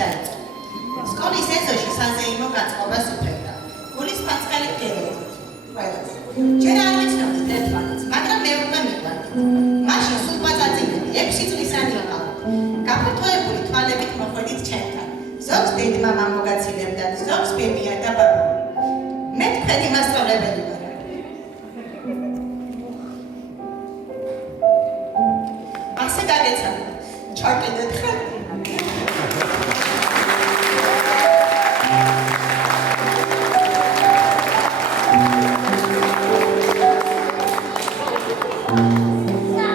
დაიწყო. სკოლის ეზოში საზეიმო განწყობას უფლებდა. გულის პაწყალი პირველად. ყველას. ჯერ არ ვიცნობდით ერთმანეთს, მაგრამ მე უკვე მიყვარდით. მაშინ სულ პაწაწინები 6 წლისანი ვიყავით. გაფართოებული თვალებით მოხვედით ჩემთან. ზოგს დედმამა მოგაცილებდა, ზოგს ბებია და ბაბა. მე თქვენი მასწავლებელი ვარ. ასე გაგეცადეთ. ჩაკიდეთ ხელი.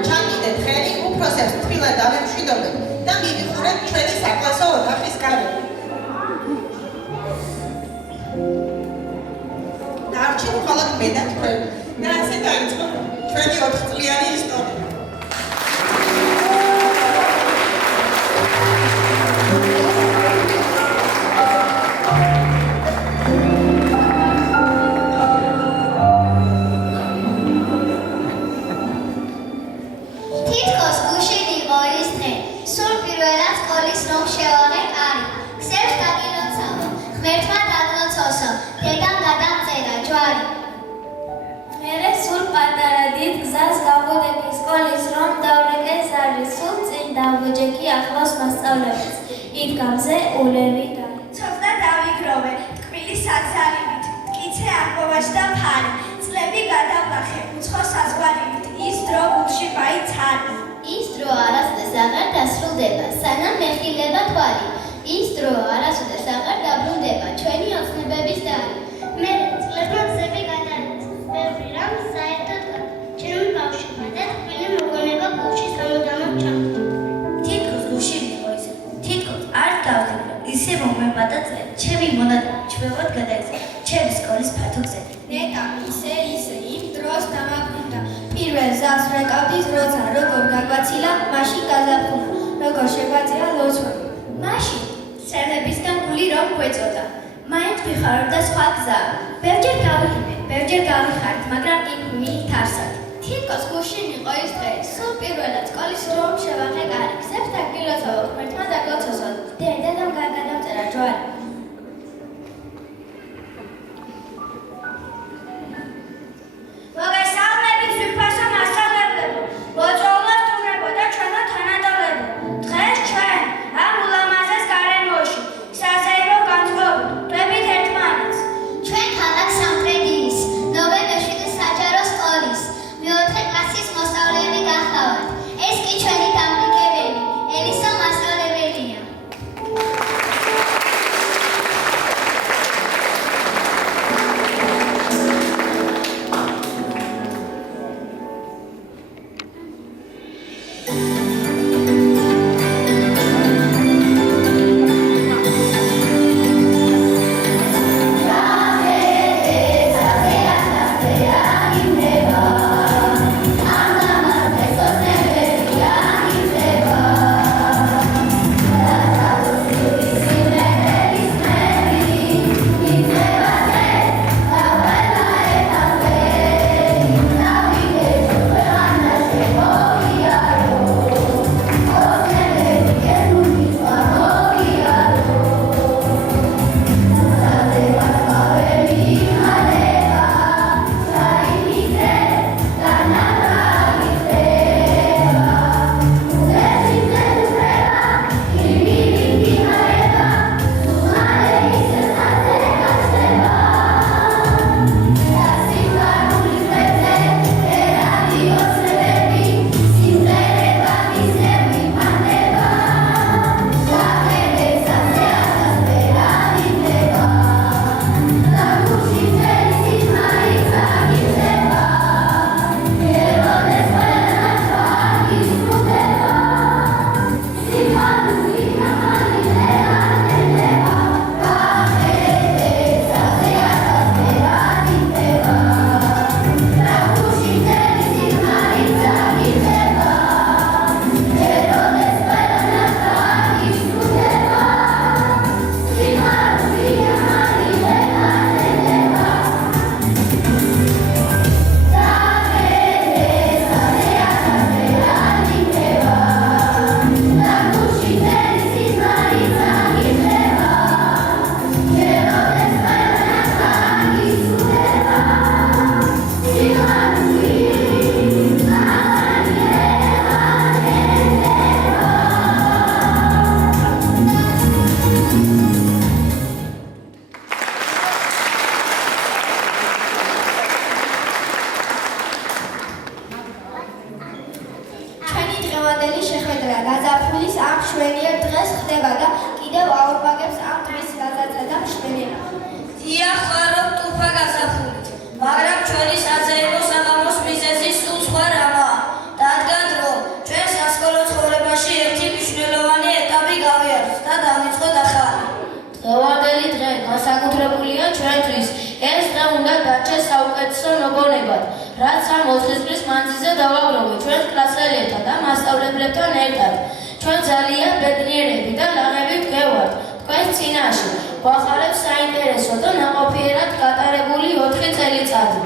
ჩაკიდეთ ხელი, უფროსებს თბილად დავემშვიდობენ და მივიხურეთ ჩვენი საკლასო ოთახის გარეთ. დარჩენ მხოლოდ მე და თქვენ. და ასე დაიწყო ჩვენი 4 წლიანი ისტორია. იდგამზე ულევი და ცოტა დავიგროვე ტკბილი საცალივით მტკიცე აღბოვაშდა ფარი წლები გადავლახე უცხო საზღვარივით ის დრო გულში მაიცარი ის დრო არასოდეს აღარ დასრულდება სანამ მეხილება თვალი ის დრო არასოდეს აღარ დაბრუნდება ჩვენი ოცნებების დარი მე წლებმა გზები გადაიწყო ბევრი რამ საერთოდ ჩემი ბავშვობა და ტკბილი მოგონება გულში სამუდამოდ ჩამოვიდა თითქოს გულში არ დავდივრო, ისე მომება და წლები, ჩემი მონადირე ჩვევად გადაიწყო, ჩემი სკოლის ფართო გზები. ნეტა ისე იმ დროს დამაბრუნდა. პირველ ზავს რეკავდით, როცა როგორ გაგვაცილა, მაშინ გაზაფხულა, როგორ შეგვაწია ლოცვა. მაშინ სერნებისგან გული რომ გვეწოდა. მაინც ვიხარობდა სხვა გზა. ბევრჯერ გავიხარეთ, მაგრამ იქ მიითარსად. თითქოს გულში მიყო ის დღე, სულ პირველად სკოლის რომ შევაღე კარი. გზებს დაგილოცავ, ღმერთმა დაგლოცოსოთ. დედამ გადამწერა ჯვარი. მოგესალმებით ძვირფასო მასწავლებლებო, მოწვეულობ სტუმრებო და ჩვენო თანადოლებო. დღეს ჩვენ ამ ულამაზეს გარემოში საზეიმო განწყობით ვტვებით ერთმანეთს. ჩვენ ქალაქ სამტრედიის ნოვემბერში და საჯარო სკოლის მეოთხე კლასის მოსწავლეები გახლავართ. ეს კი ჩვენი დამრიგებელი, ელისო მასწავლებელია. დღევანდელი დღე განსაკუთრებულია ჩვენთვის. ეს დღე უნდა დარჩეს საუკეთესო მოგონებად, რაც ამ 4 წლის მანძილზე დავაგროვეთ ჩვენს კლასელებთან და მასწავლებლებთან ერთად. ჩვენ ძალიან ბედნიერები და ლაღები ვდგევართ თქვენს წინაშე. გვახარებს საინტერესო და ნაყოფიერად გატარებული 4 წელიწადი.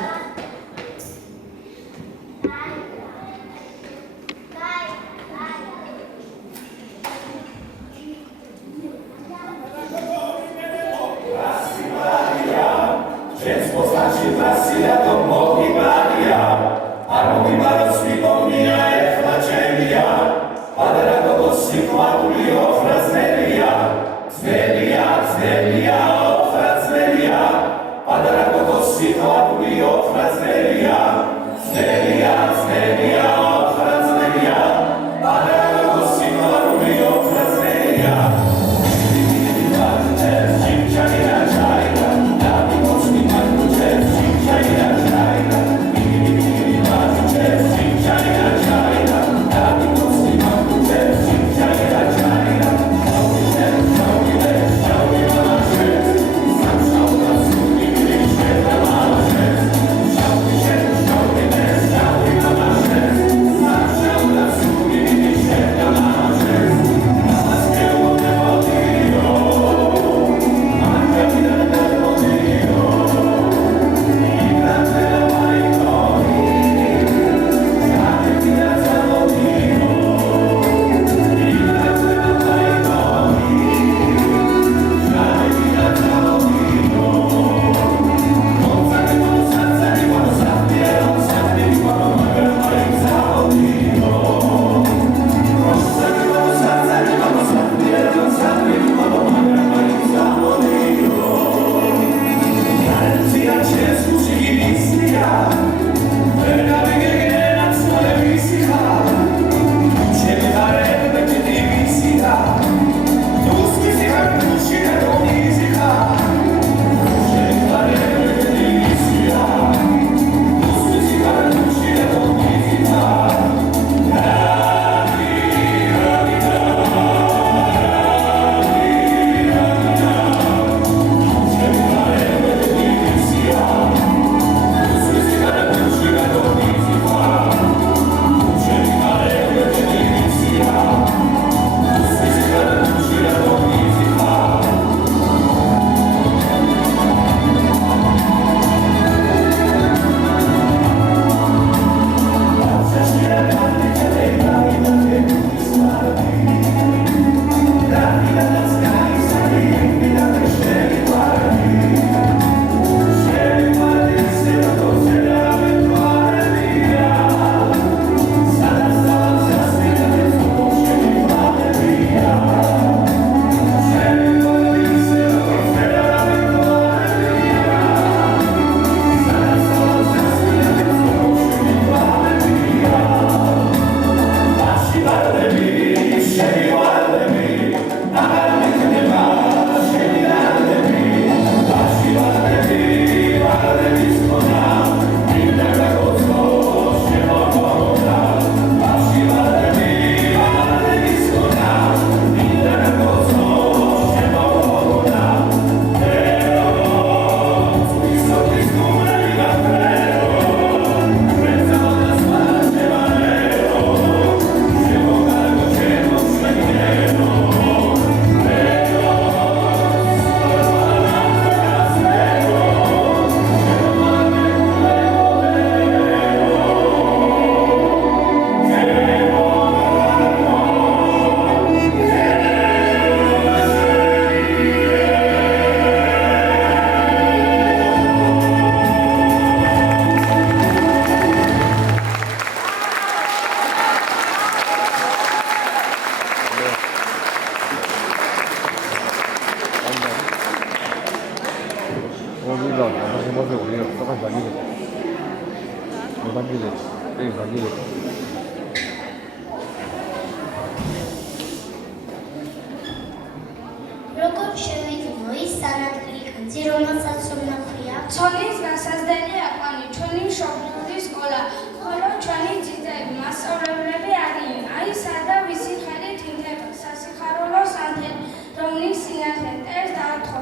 ცოლის გასაზრდელი აკვანი, ჩვენი მშობლიური სკოლა, ხოლო ჩვენი ძიძები, მასწავლებლები არიან. აი სადა ვისი ხელით ინთება, სასიხარულო სანთელი, რომლის სინათლე მტერს დაათხოვა.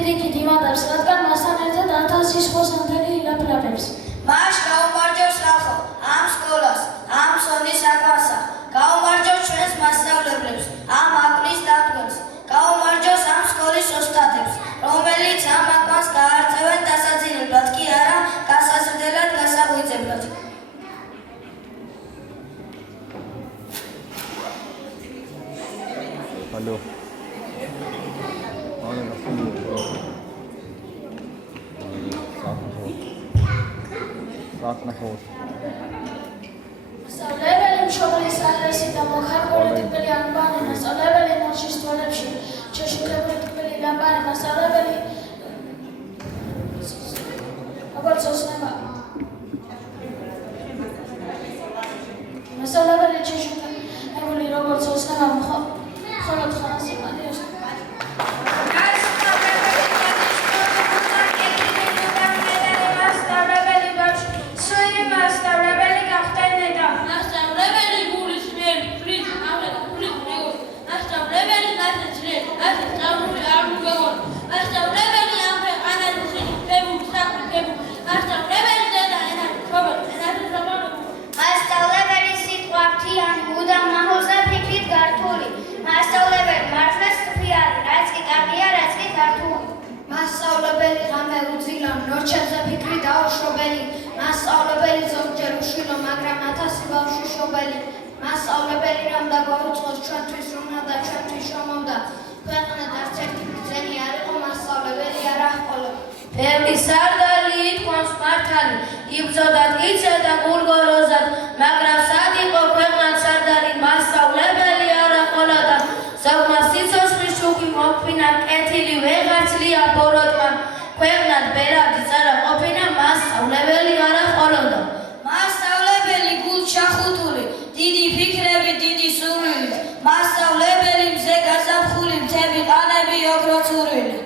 პირიქით იმატებს, რადგან მასთან ერთად 1000 სხვა სამდელი ილაპარაკებს. მას გაუმარჯოს რახო, ამ სკოლას, ამ სონის აკვასა, გაუმარჯოს ჩვენს მასწავლებლებს, ამ აკნის დათვალს, გაუმარჯოს ამ სკოლის ოსტატებს, რომელიც ამ აკვანს გაარწევენ დასაძინებლად კი არა გასაზრდელად გასაღვიძებლად. Алло. მასწავლებელი მშობლის ადრესი და მოხარული ტიპელი ანბანი, მასწავლებელი ნაშის თვალებში, ჩაშუქებული ტიპელი ლამბანი, მასწავლებელი როგორც ოსნება. მასწავლებელი ჩაშუქებული როგორც ოსნება, მხოლოდ ხანას იმადიოს. მასწავლებელი სიტყვა ფრთიანი, მუდამ მაღალზე ფიქრით გართული. მასწავლებელი მართლაც სწრაფი, რაც კი კარგია, რაც კი გართული. მასწავლებელი ღამე უძილო, ნორჩებზე ფიქრი დაუშვებელი. მასწავლებელი ზოგჯერ უშვილო, მაგრამ 1000 ბავშვი შობელი. მასწავლებელი რამ დაგვაუწყოს ჩვენთვის რომნა და ჩვენთვის შრომობდა. ქვეყნად არც ერთი ბრძენი არ იყო, მასწავლებელი არ აჰყოლო. ბევრი სარდალი ითქვამს მართალი, იბრძოდათ იცე და გულგოროზად, მაგრამ სად იყო ქვეყნად სარდალი, მასწავლებელი არ აჰყოლოდა. ზოგმა სიცოცხლის შუქი მოქმნა, კეთილი ვეღარცლია ბოროტმა, ქვეყნად ბერადი წერა ყოფინა, მასწავლებელი არ აჰყოლოდა. მასწავლებელი გულჩახუტული, დიდი ფიქრები, დიდი სურვილი, მასწავლებელი მზე გაზაფხული, მთები ყანები ოქროცურვილი.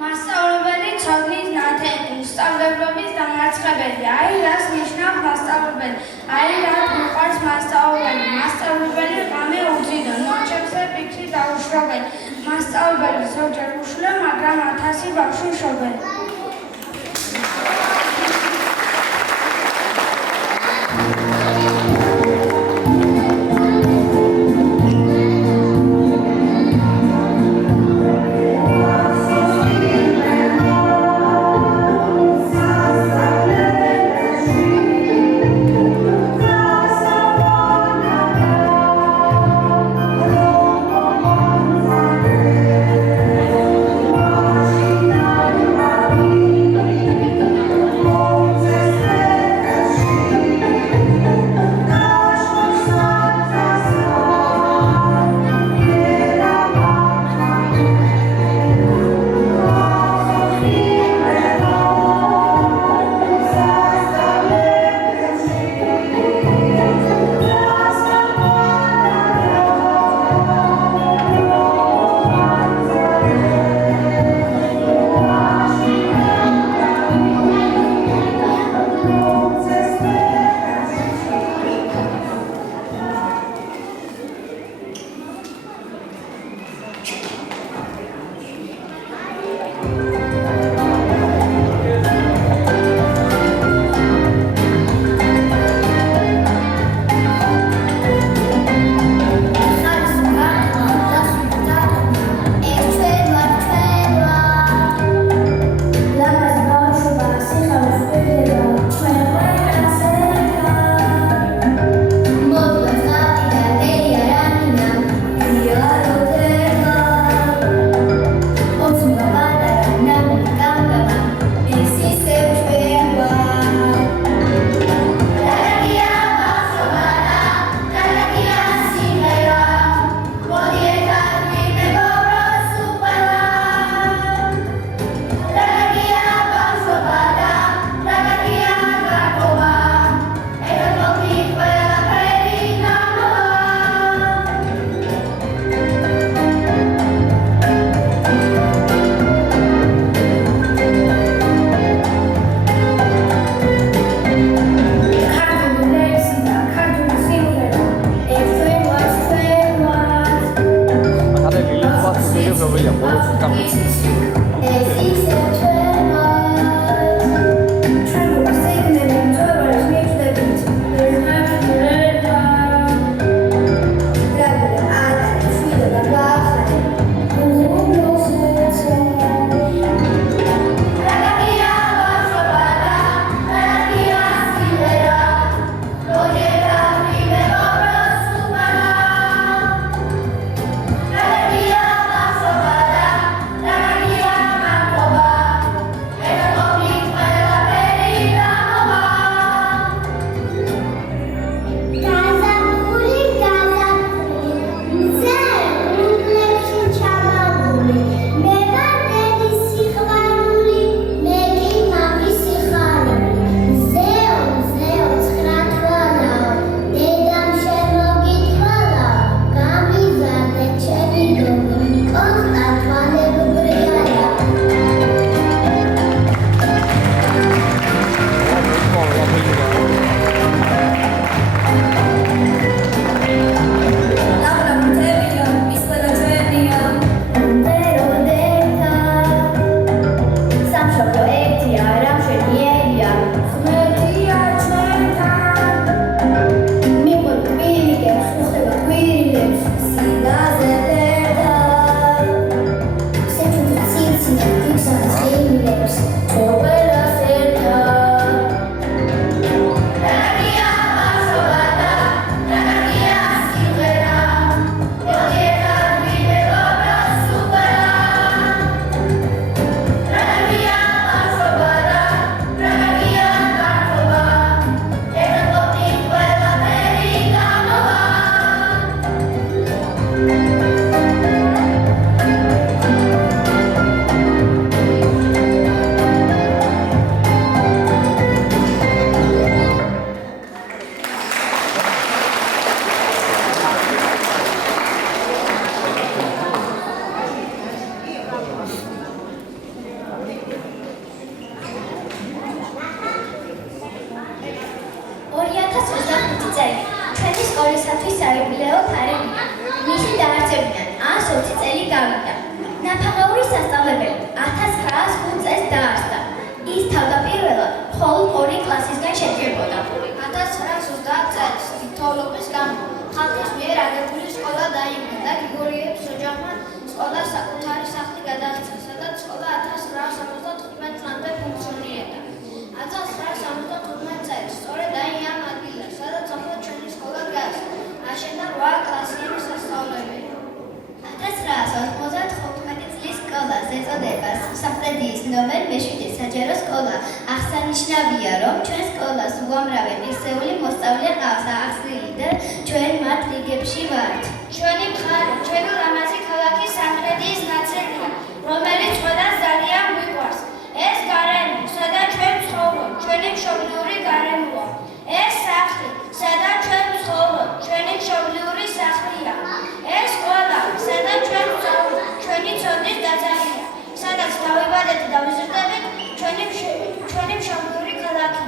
მასწავლებელი ცოდნის ნათელი, სწავლებლობის დამარცხებელი. აი რას ნიშნავს მასწავლებელი, აი რად მიყვარს მასწავლებელი. მასწავლებელი ღამე უძილო, ნორჩებზე ფიქრი დაუშვებელი. მასწავლებელი ზოგჯერ უშვილო, მაგრამ 1000 ბავშვი შობელი. Алло. შორისათვის საიუბილეო თარიღია. მისი დაარსებიდან 120 წელი გავიდა. ნაფაღაური სასწავლებელი 1905 წელს დაარსდა. ის თავდაპირველად მხოლოდ 2 კლასისგან შედგებოდა. 1930 წელს თითოეულის გამო ხალხის მიერ აგებული სკოლა დაინგრა და გრიგორიევის ოჯახმა სკოლა საკუთარი სახლი გადააქცა, სადაც სკოლა 1975 წლამდე ფუნქციონირებდა. 1975 წელს სწორედ ამ ადგილას, სადაც ახლა ჩვენი სკოლა დგას, აშენდა 8 კლასიანი სასწავლებელი. 1995 წლის სკოლას ეწოდებას საფრედიის ნომერ მე-7 საჯარო სკოლა. აღსანიშნავია, რომ ჩვენ სკოლას უამრავი ღირსეული მოსწავლე ყავს ახსნილი და ჩვენ მათ რიგებში ვართ. ჩვენი მხარე, ჩვენი ლამაზი ქალაქი საფრედიის ნაწილია, რომელიც ყველას ძალიან მიყვარს. ეს გარემო, სადაც ჩვენ ცხოვრობ, ჩვენი მშობლიური გარემოა. ეს სახლი, სადაც ჩვენ ცხოვრობ, ჩვენი მშობლიური სახლია. ეს სკოლა, სადაც ჩვენ ვსწავლობ, ჩვენი ცოდნის დაძაბულია, სადაც დავიბადეთ და ვიზრდებით, ჩვენი მშობლიური ქალაქი.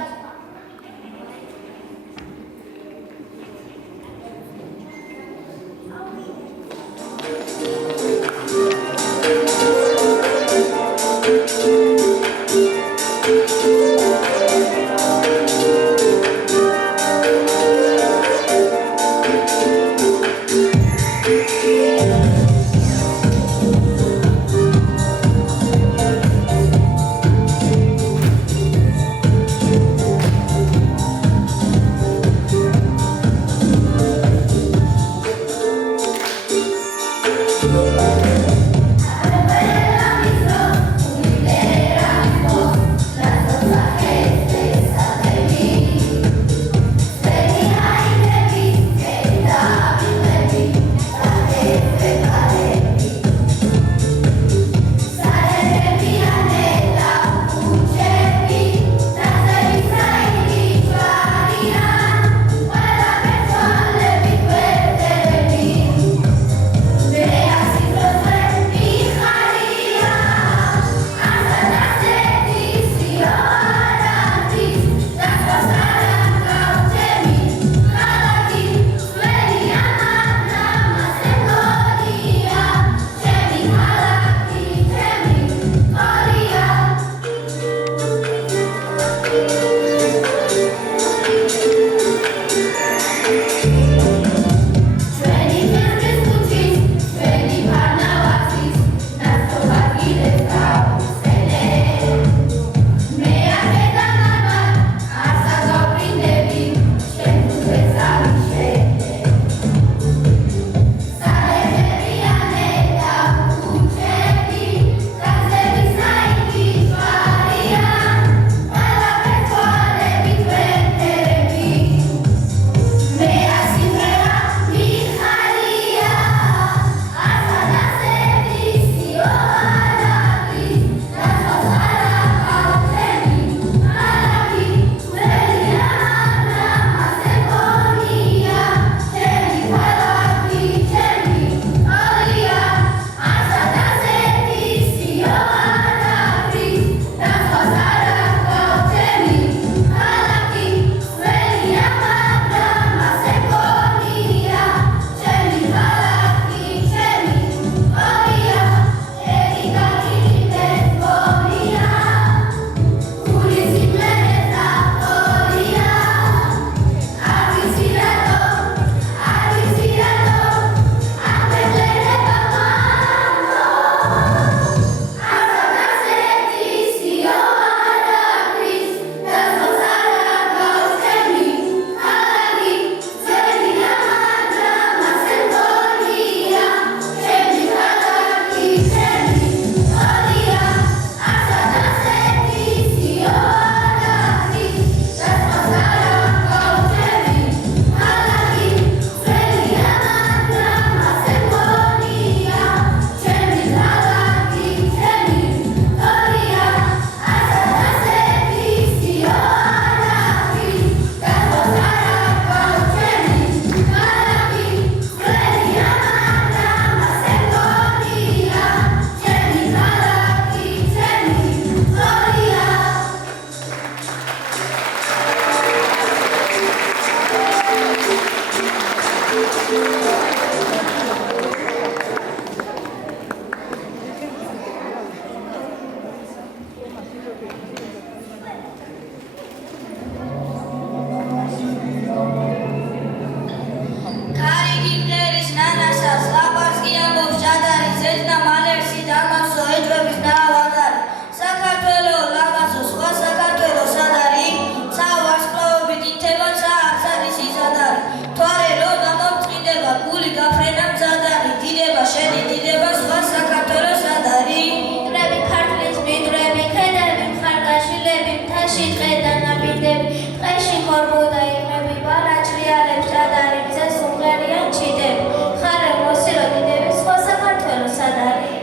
ჭიდები ტყეში ხორბუდა ირმები ბარაჭრიალებს ჭადარი მზეს უმღერიან ჩიტები ხარე მოსილო დიდები სხვა საქართველოს სად არის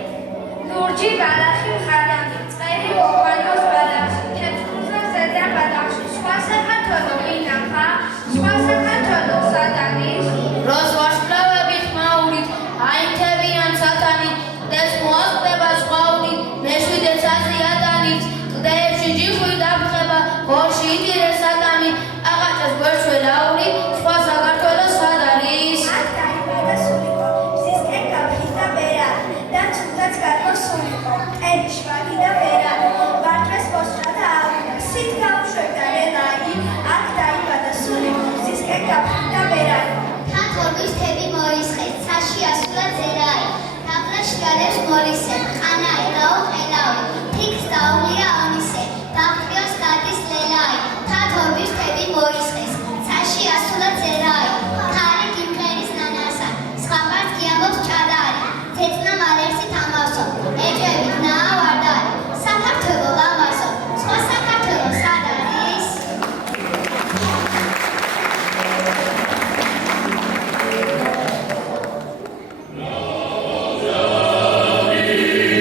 ლურჯი ბალახი მხარდამი წყერი ოყვანოს ბალახში თეთრუზე ზედა ბალახში სხვა საქართველო ვინახა სხვა საქართველო სად არის როს ვარსკვლავები ხმაურით აინთებიან სათანი დეს მოაწყდება ზღვაური მეშვიდე ცაზე ადანით კლდეებში ჯიხვი დამხება გორში იტირეს სატანი აღაჭას გვერდშველაური სხვა საქართველო სად არის აქ დაიბადა სულიკო მზისკენ გაფრინდა ბერარი და თუნდაც გადმოსულიყო მტერი შვალი და ბერარი ვარდრეს მოსწრადა ავიდა სით გაუშვებდა რელაი აქ დაიბადა სულიკო მზისკენ გაფრინდა ბერარი თათორვის თები მოისხეს, ცაში ასულა ძერაი, დაბლა შიალებს მოლისე, ყანა ელაო ყელავი, თიქს დაუვლია ამისე, დაღწიოს გადის ლელაი, თათორვის თები მოისხეს, ცაში ასულა ძერაი, თარი გიმღერის ნანასა, სხვაფარს გიამბობს ჭადარი, თეწნა მალერსი თამასო, ეჯებით ნაა ვარდარი, საქართველო ლამაზო, სხვა საქართველო სად არის? Nazari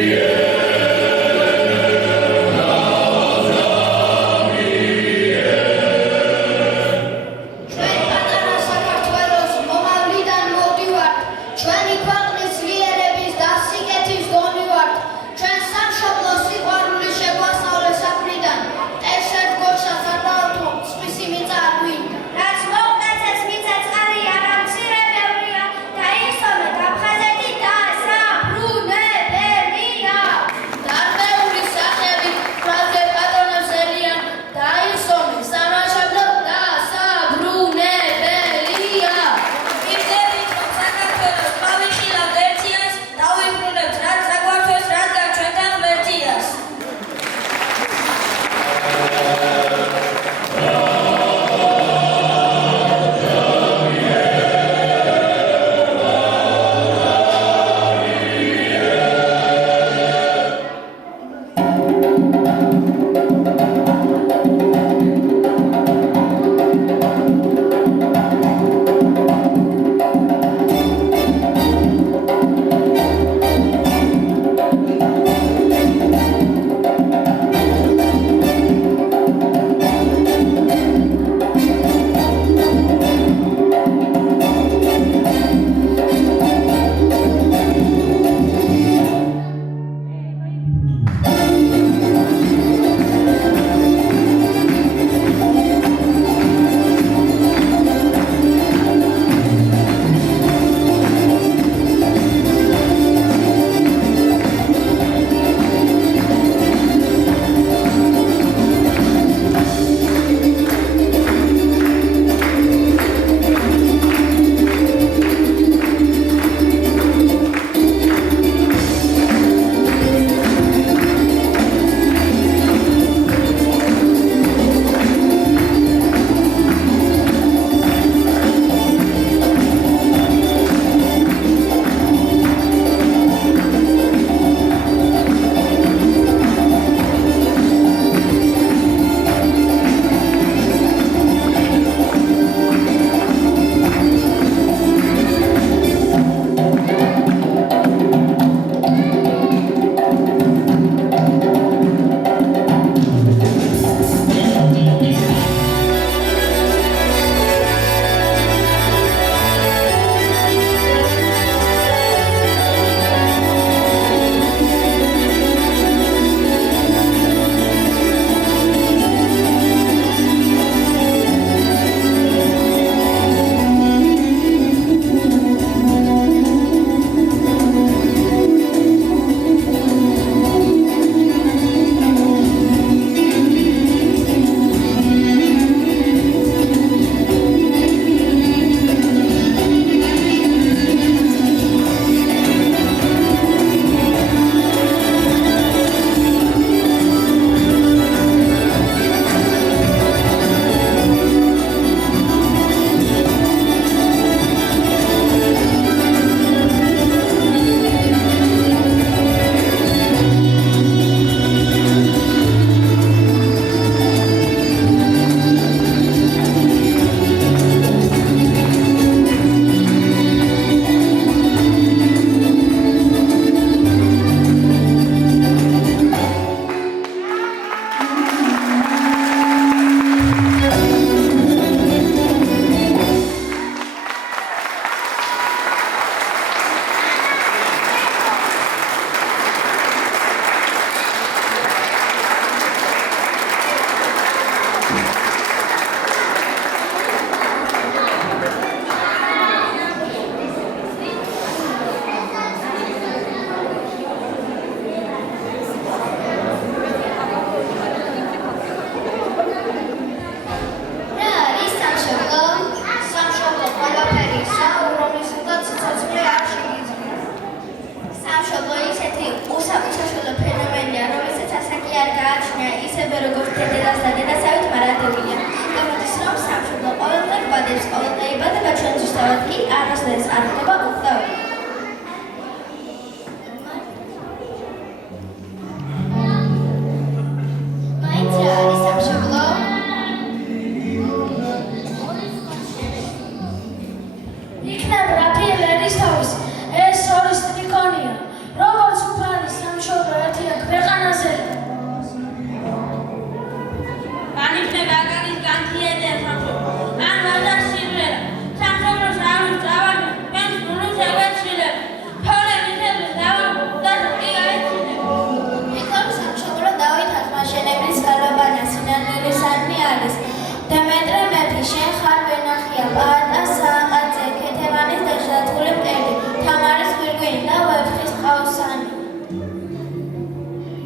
პაატა სააყაძე, ქეთევანის დაშლათული მტერი, თამარის გვირგვინი და ვეფხის ყავსანი.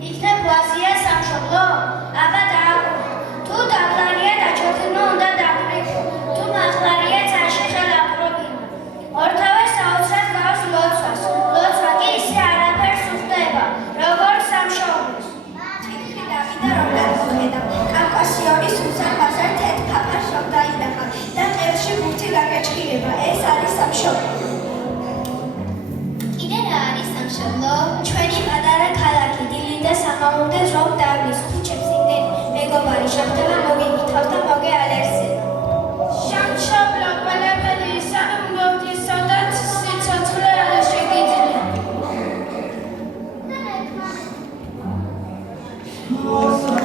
იქნებ ლაზია სამშობლო? აბა დააკვირდ. თუ დაბლარია დაჩოქნო უნდა დაკვირდ. თუ მაღლარია წაშეხა დაპრობინო. ორთავე საოცრად გავს ლოცვას. ლოცვა კი ისე არაფერს უხდება, როგორც სამშობლოს. თითქმის დავიდა რომ გადმოხედა. კავკასიონის უსახმასარ თეთრ ფაფას შობდა ინახა და ყელში ბურთი გაგეჭირება. ეს არის სამშობლო. კიდე რა არის სამშობლო? ჩვენი პატარა ქალაქი დილინდა სამამულდეს რომ დავლის ქუჩებს იმდენი მეგობარი შევდება მოგიგითავ და მოგეალერსე. სამშობლო ყველაფერი ისა მოგდის, სადაც სიცოცხლე არ შეგიძლია. Thank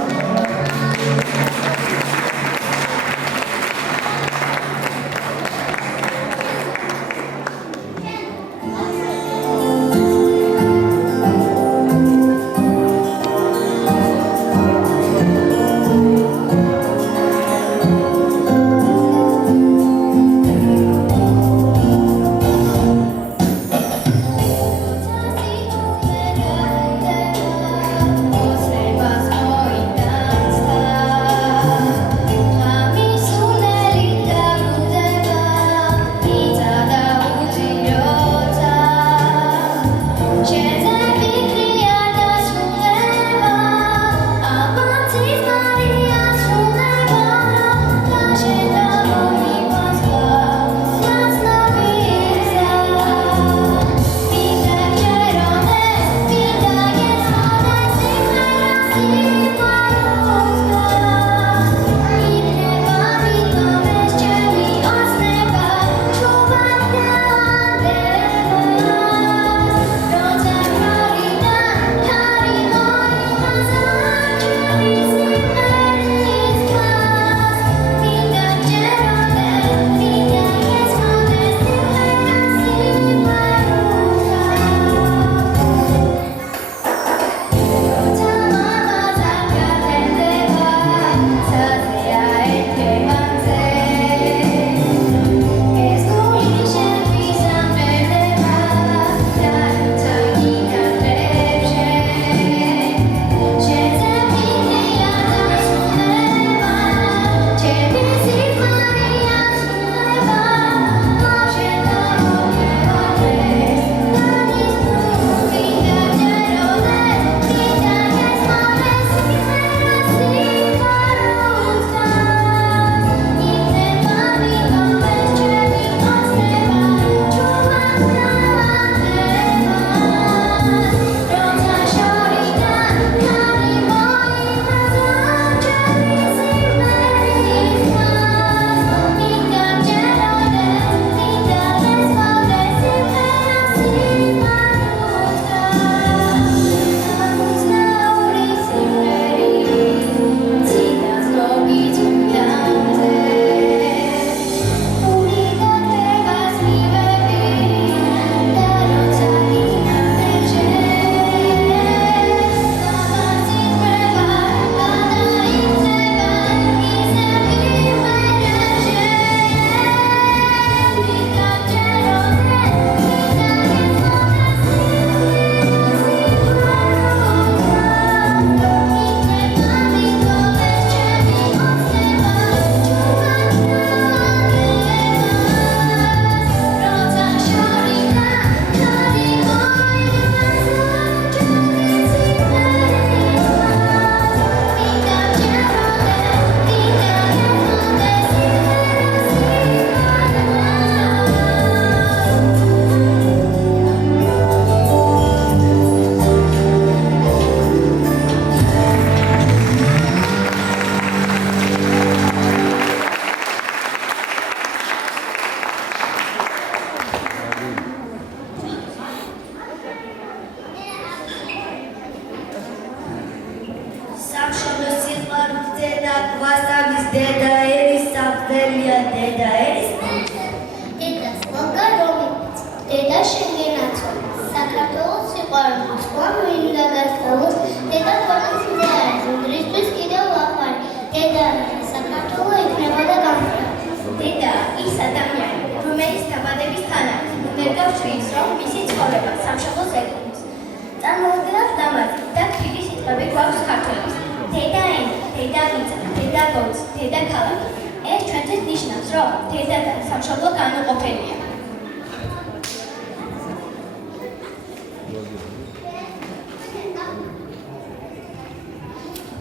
დედაქალაქი. ეს ჩვენთვის ნიშნავს, რომ დედა და სამშობლო განუყოფელია.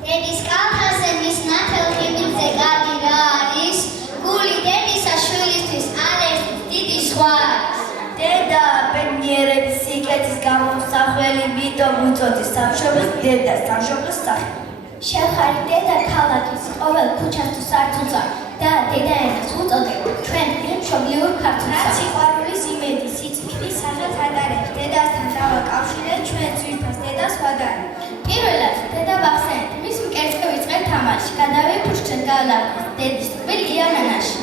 დედის კალთაზე მის ნათელ ღიმილზე გადი რა არის? გული დედისა შვილისთვის არ ერთის დიდი სხვა არის. დედა პენიერების სიკეთის გამომსახველი, მიტომ უწოდეს სამშობლოს დედას სამშობლოს სახელი. შევხარი დედა ქალაქის ყოველ ქუჩას თუ სართულსა და დედა ენას უწოდებ ჩვენ მშობლიურ ქართულსა. რაც სიყვარულის იმედი, სიძინკლის სახელს ატარებს, დედასთან დავაკავშირეთ ჩვენ ძვირფას დედას ვადარი. პირველად დედა ვახსენეთ მის მკერდზე ვიწყებ თამაში, გადავიფუშჩეთ გალავნის დედის თბილ იანანაში.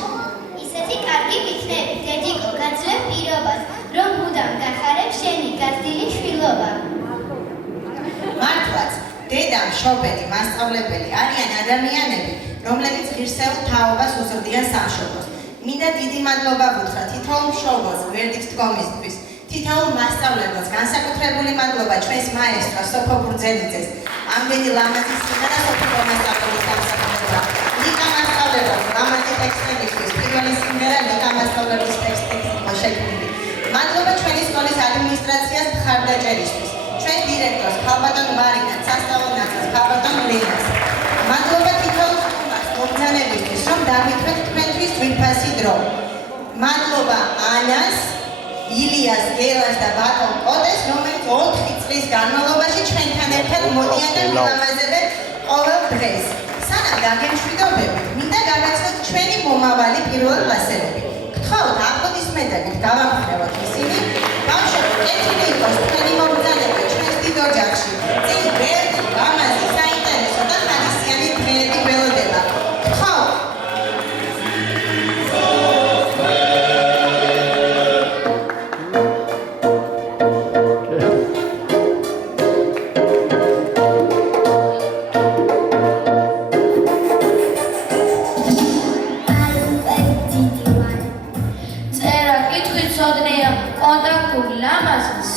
ისეთი კარგი ვიქნები, დედიკო, გაძლევ პირობას, რომ მუდამ გახარებ შენი გაზრდილი შვილობა. მართლაც, დედა, მშობელი, მასწავლებელი არიან ადამიანები, რომლებიც ღირსეულ თაობას უზრდიან სამშობლოს. მინდა დიდი მადლობა ვუთხრა თითოეულ მშობელს გვერდით დგომისთვის, თითოეულ მასწავლებელს, განსაკუთრებული მადლობა ჩვენს მაესტროს სოფო ბურძელიძეს, ამდენი ლამაზი სიმღერა სოფო მასწავლებლის გამსახურება. ლიკა მასწავლებელს ლამაზი ტექსტებისთვის, პირველი სიმღერა ლიკა მასწავლებლის ტექსტით იყო შექმნილი. მადლობა ჩვენი სკოლის ადმინისტრაციას მხარდაჭერისთვის, ჩვენს დირექტორს ქალბატონ მარინას, სასწავლო ნაცვლად ქალბატონ ლენას. მადლობა თითოეულ სტუმარს, მომბრძანებისთვის, რომ დამითვრეთ თქვენთვის ძვირფასი დრო. მადლობა ანას, ილიას, გელას და ბატონ კოტეს, რომელიც 4 წლის განმავლობაში ჩვენთან ერთად მოდიან და მილამაზებენ ყოველ დღეს. სანამ დაგემშვიდობებით, მინდა გავაცნოთ ჩვენი მომავალი პირველ კლასელები. გთხოვთ, აპლოდისმენტებით გავამხნევოთ ისინი. ბავშვები, კეთილი იყოს თქვენი მომბრძანება ჩვენს დიდ ოჯახში. წინ ბერდი, ლამაზი, საინტერესო და ხალისიანი დღეები გველოდება. გთხოვთ.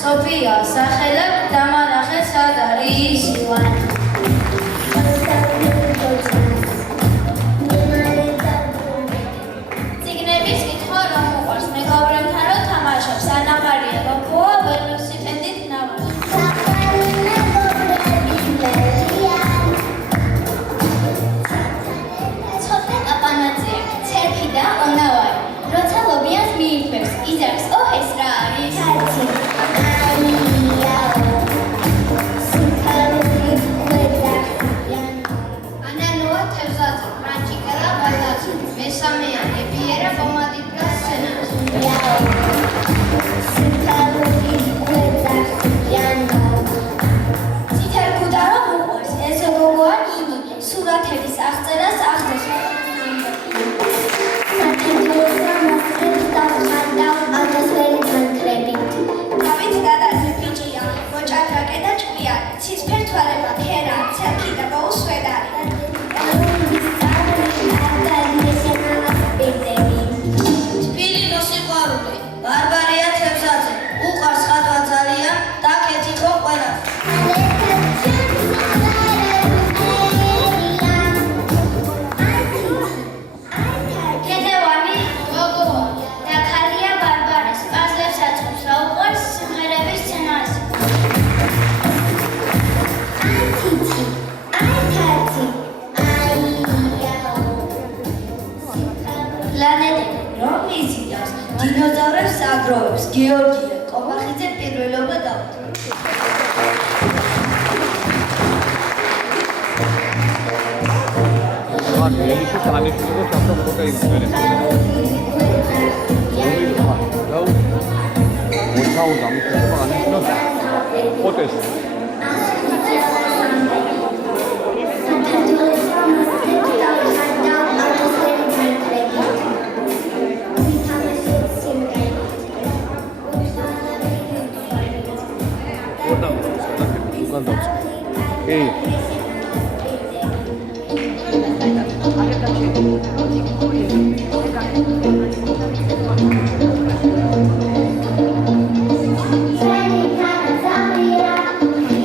სოფია სახელად დამანახე სად არის? ციგნების კითხვა რომ უყვარს, მეგობრებთან რომ თამაშობს, ანამარია გოგოა ველოსიპედით ნავარს. ცოტა კაპანაძია, ცერფი და ონავარი, როცა ლობიანს მიირთმევს, იზარს, ეს რა არის? ანანოა თევზაძე, მანჩიკელა ბალაძე, მესამეა ეპიერა პომადიტკა სცენას. ცითარ ქუდა რომ უყვარს, ესე გოგოა ნინი, სურათების აღწერას ახდენს. დავით დადაზე ბიჭია, მოჭადრაკე და ჭკვია, ცისფერ თვალება, ქერა, ცერქი და მოუსვედარი. თბილი მოსიყვარულე, ბარბარია თევზაძე, უყვარს ხატვა ძალიან და კეთილ ყველას. ქედევანი გოგოა და ქალია ბარბარეს, პაზლებს აწყობს, რა უყვარს სიმღერების სცენაზე. პლანეტები რომ იზიდავს, დინოზავრებს აგროვებს, გეორგია კობახიძე პირველობა დავთ. Elisi tanıştırdı, tatlı bakayım böyle. Yahu, orta uzam, kısmı anlaşılır. Otes. Oradan mı? Buradan da olsun. İyi. Thank you.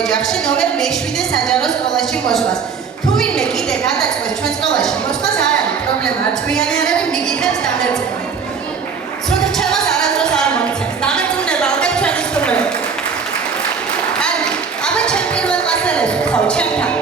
ოჯახში ნომერ მე-7 საჯარო სკოლაში მოსვლას. თუ ვინმე კიდე გადაწყვეტს ჩვენ სკოლაში მოსვლას, არ არის პრობლემა, არც ვიანი არ არის, მიგიღებს დამერწმუნებით. სრულ რჩევას არასდროს არ მოგცემს. დამერწმუნება უდევ ჩვენი სტუმრებს. აბა ჩემ პირველ კლასელებს ვთხოვ, ჩემთან.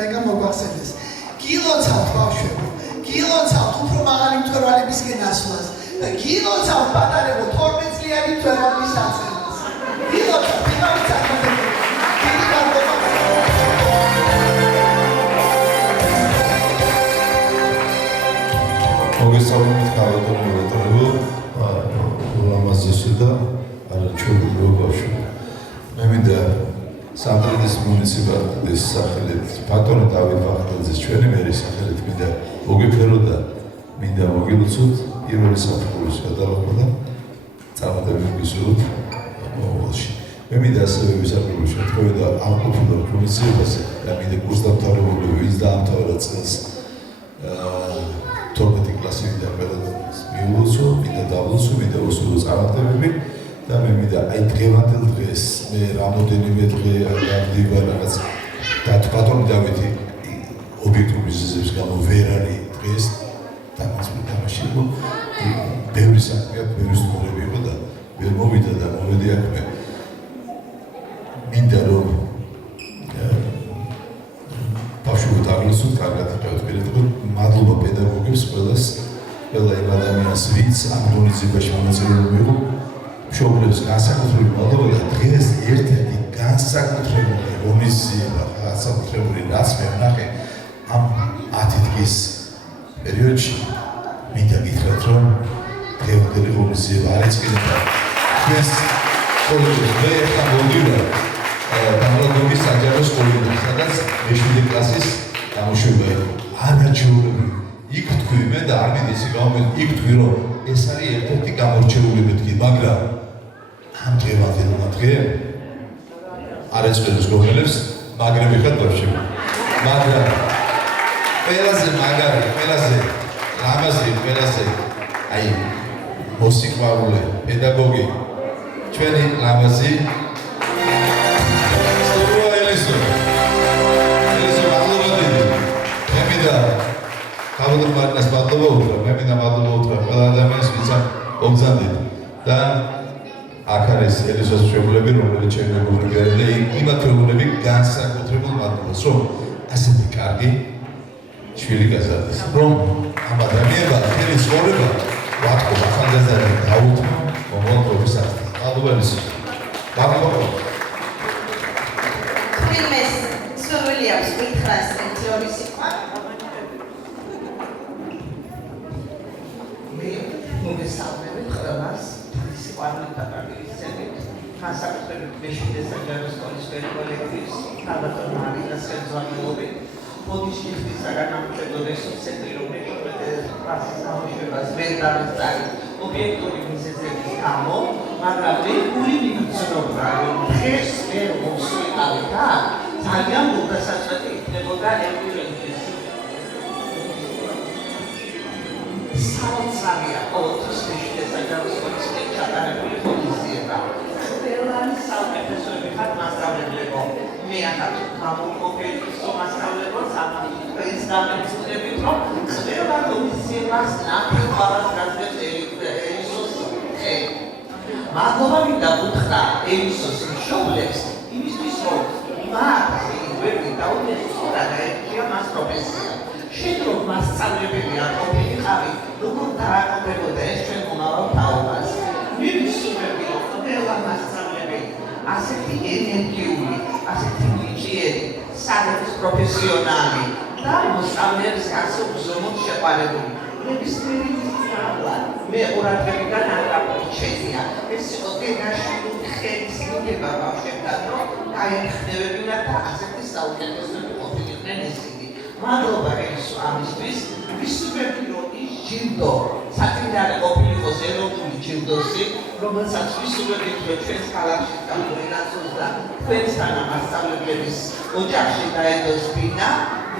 ხმაება მოგვახსენდეს. გილოცავთ ბავშვებო, გილოცავთ უფრო მაღალი მწვერვალებისკენ ასვლას და გილოცავთ პატარებო 12 წლიანი მწვერვალის აწევას. გილოცავთ, იმავე წარმატებები. მოგესალმებით ქალბატონო რედაქტორებო, ულამაზესო და არაჩვეულებრივ ბავშვებო. მე მინდა სამტრედის მუნიციპალიტეტის სახელით ბატონო დავით ვახტაძის ჩვენი მერის სახელით მინდა მოგეფერო და მინდა მოგილოცოთ პირველი საფეხურის გადალახვა და წარმატებები გისურვოთ მომავალში. მე მინდა ასევე ვისაუბროთ შემთხვევით და ამ ყოფილ კომისიაზე და მინდა კურსდამთავრებულები ვინც დაამთავრა წელს 12 კლასიდან მიულოცო, მინდა დავლოცო, მინდა უსულო წარმატებები და მე მინდა აი დღევანდელ დღეს მე რამოდენიმე დღე დავდივარ რაღაც და ბატონო დავითი ობიექტური მიზეზების გამო ვერ არის დღეს თამაში იყო ბევრი საქმე, ბევრი სტუმრები იყო და ვერ მოვიდა და მოვედი აქ მე მინდა რომ ბავშვები დაგლოცოთ, კარგად იყავით პირდაპირ. მადლობა პედაგოგებს ყველას, ყველა იმ ადამიანს, ვინც ამ ღონისძიებაში მონაწილეობა მიიღო. მშობლებს განსაკუთრებული მადლობა და დღეს ერთ-ერთი განსაკუთრებული ღონისძიება, განსაკუთრებული რაც მე ვნახე ამ 10 დღის პერიოდში, მინდა გითხრათ, რომ დღევანდელი ღონისძიება არ ეწყინებოდა. დღეს სკოლაში მე ახლა მოვიდივარ დამლადობის საჯარო სკოლიდან, სადაც მე-7 კლასის გამოშვება იყო. არაჩვეულებრივი. იქ თქვი მე და არ მინდა ისე გამომედი, იქ თქვი რომ ეს არის ერთ-ერთი გამორჩეული მეთქი, მაგრამ ამ დღევანდელმა დღემ არ ეწევს გოგონებს, მაგრები ხარ ბავშვები. მაგრამ ყველაზე მაგარი, ყველაზე ლამაზი, ყველაზე აი მოსიყვარულე პედაგოგი ჩვენი ლამაზი ქალბატონ მარინას მადლობა უთხრა, მე მინდა მადლობა უთხრა ყველა ადამიანს, ვინც მომზადეთ და აქ არის ელისოს მშობლები, რომლებიც ჩემი მეგობრები არიან და იმათ მეგობრები განსაკუთრებულ მადლობას, რომ ასეთი კარგი შვილი გაზარდეს, რომ ამ ადამიანმა მთელი ცხოვრება ვათქო ახალგაზრდა დაუთმო მომავალ პროფესორს. მადლობა ელისოს. მადლობა. ფილმის სურვილი აქვს მითხრას თეორიის სიტყვა. მოგესალმებით ყველას, სიყვარულით და პარტიზანით, განსაკუთრებით მე-7 საჯარო სკოლის კოლექტივს, ქალბატონ მარინას ხელმძღვანელობით, ბოდიშის საგანმანათლებლო რესურსები, რომელიც კლასის გამოშვებას ვერ დავიწყარი ობიექტური მიზეზების გამო, მაგრამ მე გული მიგრძნობდა, რომ დღეს მე მოსვიყავი და ძალიან მოგასაწყვეტი იქნებოდა ემპირიის საოცარია ოთხის მე-7 საჯარო სკოლის ჩატარებული ღონისძიება. ყველანი საუკეთესოები ხართ მასწავლებლებო. მე ახლა გამოვყოფილი მასწავლებელს ეს დამეწყვეტებით, რომ ყველა ღონისძიებას ნახევარად გასდევს ელისოს ხე. მადლობა მინდა უთხრა ელისოს მშობლებს იმისთვის, რომ მათ ვები დაუწყდა და ეჭია მას პროფესია. შედრო მასწავლებელი არ ყოფილიყავი, როგორ დააკავებოდა ეს ჩვენ მომავალ თაობას. მე ვისურვები, რომ ყველა მასწავლებელი ასეთი ენერგიული, ასეთი ნიჭიერი, სადაც პროფესიონალი და მოსწავლეებს გასულ ზომოთ შეყვარებული. ნებისმიერი სწავლა მე ყურადღებიდან არ დაგვრჩენია. ეს იყო გენაშვილის ხელისუფლება ბავშვებთან, რომ გაიხსნებებინათ და ასეთი საუკეთესოები ყოფილიყვნენ ისინი. მადლობა ელისო ამისთვის, ვისურვები, რომ ის ჯილდო საწინააღმდეგო ყოფილიყოს ეროვნული ჯილდოსი, რომელსაც ვისურვებით, რომ ჩვენს ქალაქში გამოენაცვლოს და თქვენს თანამასწავლებლების ოჯახში დაედოს ბინა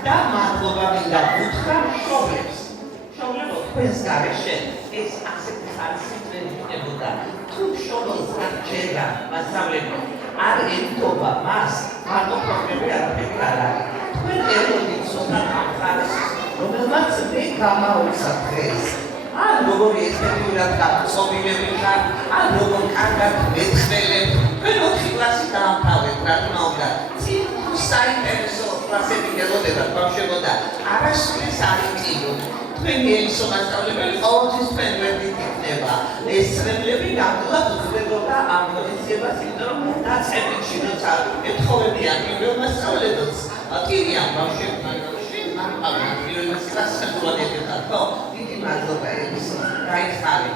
და მადლობა მინდა უთხრა მშობლებს. მშობლებო, თქვენს გარეშე ეს ასეთი ხარისხიანი იქნებოდა. თუ მშობელს არ ჯერა მასწავლებლო, არ ემთობა მას, მარტო პრობლემები არაფერი არ არის. თქვენ ეროვნულ სოფლად ამხარეს, რომელმაც მე გამაუცა დღეს. ან როგორი ესპეციალურად გაწობილები ხარ, ან როგორ კარგად მეცხრელებთ. მე 4 კლასი დაამთავრეთ, რა თქმა უნდა. ცირკუს საინტერესო კლასები გელოდებათ, ბავშვებო და არასდროს არ იკლიოთ. თქვენი ელისო მასწავლებელი ყოველთვის თქვენ გვერდით იქნება. ეს წრებლები ნამდვილად უძლებოდა ამ ღონისძიებას, იმიტომ რომ დაწყებითში როცა ეთხოვებიან პირველ მასწავლებელს, აკირიან ბავშვებთან ამ პირველმასწავლებლს სახელმწიფოდ ეკეთათ, ხო? დიდი მადლობა ელისო. გაიხარე.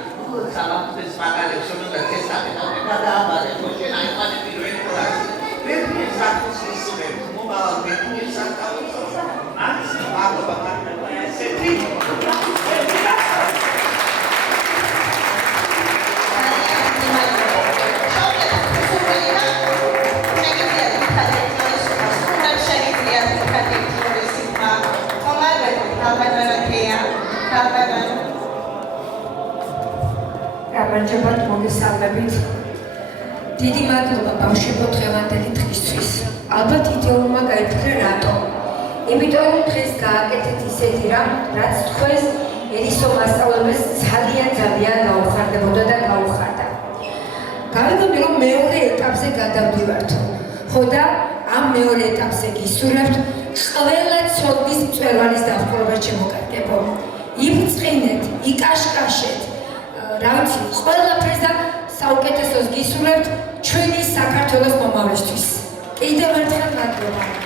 სამართლის მაგალითს რომელსაც ეს აკეთებდა გადააბარე, ხო შენ აიყვანე პირველ კლასში. მეთქი საქმის ისურებ, მომავალ მეთქი საკავისოს. არის მადლობა მართლა ესეთი. გამარჯობათ მოგესალმებით. დიდი მადლობა ბავშვებო დღევანდელი დღისთვის. ალბათ იდეოლმა გაიფიქრე რატო. იმიტომ რომ დღეს გააკეთეთ ისეთი რამ, რაც თქვენს ელისო მასწავლებელს ძალიან გაუხარდებოდა და გაუხარდა. გავიგონდი რომ მეორე ეტაპზე გადავდივართ. ხო და ამ მეორე ეტაპზე გისურვებთ ყველა ცოდნის მწვერვალის დახურება შემოკარგებო. იბწყინეთ, იკაშკაშეთ. რა ვიცი, ყველაფერს და საუკეთესოს გისურვებთ ჩვენი საქართველოს მომავლისთვის. კიდევ ერთხელ მადლობა.